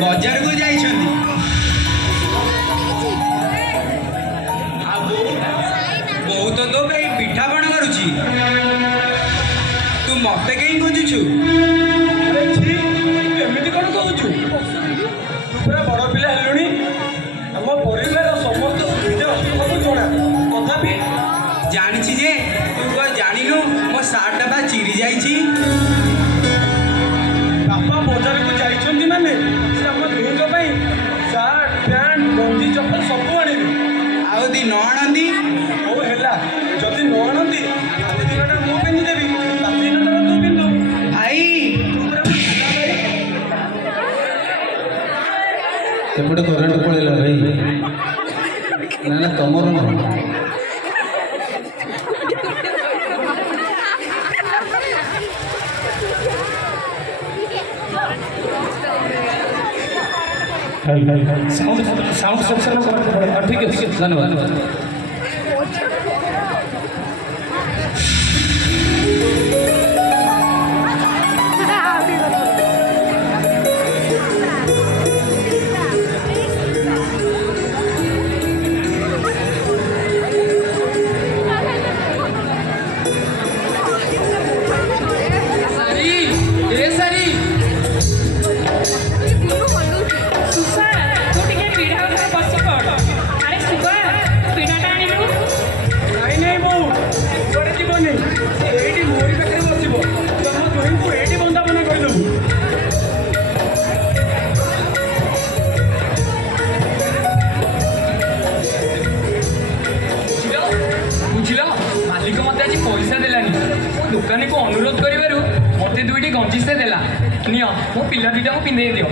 बजार को जाइछन्ती बहुत तो भाई पिठा पण करुची तू मत कहीं खोजुछु एमती कौन कहूँ पूरा बड़ पिला हेलुणी आम परिवार समस्त सुविधा सब जଣା तथापि जानी जे तू कह जानिनु मो सार्टा बा चिरी जाइछि बापा बजार को जाइछन्ती माने से आम दुईक ପାଇଁ सार्ट पैंट गंजी चप्पल सब आनिबे आउ दी न आनंदी हौ हेला जदि न आनंदी आउ दिनटा मु पिंधि देबी ता दिनटा तू पिंधु भाई ସେପଟେ କରେଣ୍ଟ ପଳେଇଲା ଭାଇ ନା ନା ତମର ନୁହଁ साउंड सेक्शन ठीक है धन्यवाद दुकानी को अनुरोध कर मत दुईटी गंजी से देला नियो मो पिला दुईटा को पिंधे दियो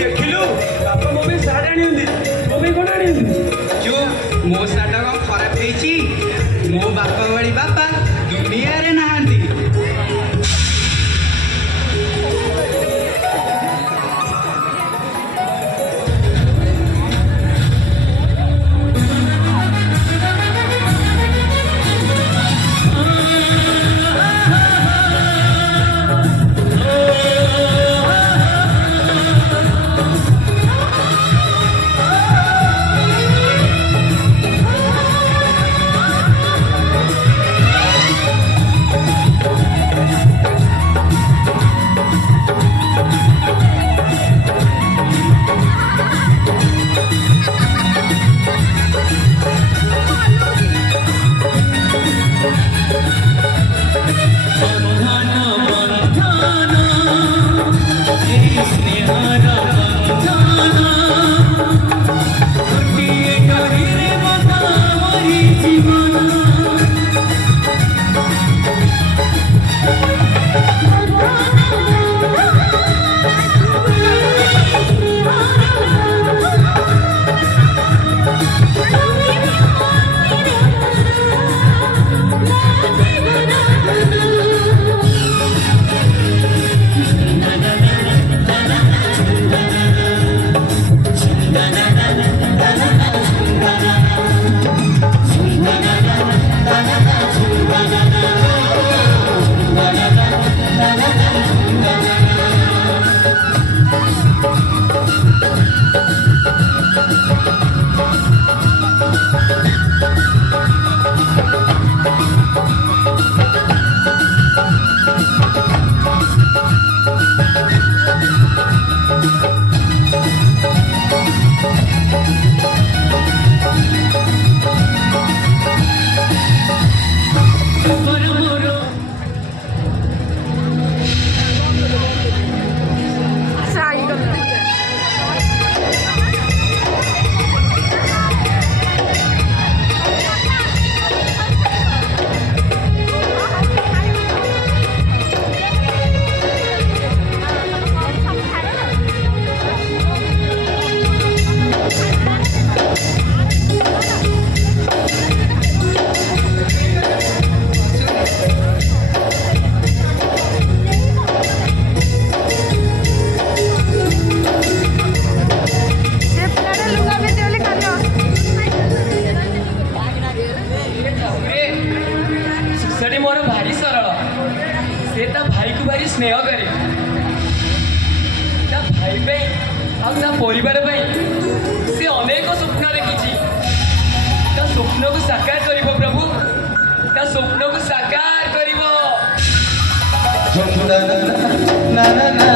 ଦେଖିଲୁ ବାପା ମୋ ପାଇଁ ସାର୍ଟ ଆଣିଛନ୍ତି ଭାରି ସରଳ। ସେ ତା ଭାଇକୁ ଭାରି ସ୍ନେହ କରେ। ତା ଭାଇ ପାଇଁ ଆଉ ତା ପରିବାର ପାଇଁ ସେ ଅନେକ ସ୍ୱପ୍ନ ଦେଖିଛି। ତା ସ୍ୱପ୍ନକୁ ସାକାର କରିବ ପ୍ରଭୁ, ତା ସ୍ୱପ୍ନକୁ ସାକାର କରିବ। ନା ନା ନା